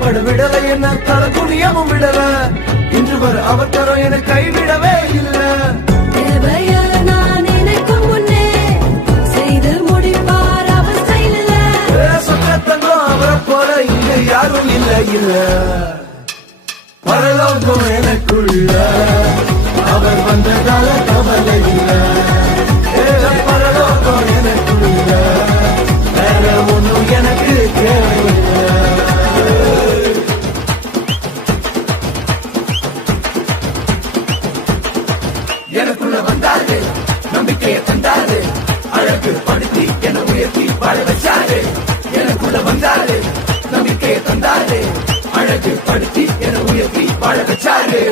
கஷ்டப்பட விடல என்ன தல குனியமும் விடல இன்று வரை அவர் தரம் என கைவிடவே இல்ல தேவைய நான் நினைக்கும் முன்னே செய்து முடிப்பார் அவர் செயலில் சொக்கத்தங்கம் அவரை போல இங்க யாரும் இல்ல இல்ல பரலோகம் எனக்குள்ள அவர் வந்ததால கவலை இல்ல பரலோகம் எனக்குள்ள வேற ஒண்ணும் எனக்கு தேவையில்லை எனக்குள்ள வந்தாரு நம்பிக்கையை தந்தாரு அழகு படுத்தி என உயர்த்தி வாழ வச்சாரு எனக்குள்ள வந்தாரு நம்பிக்கையை தந்தாரு அழகு படுத்தி என உயர்த்தி வாழ வச்சாரு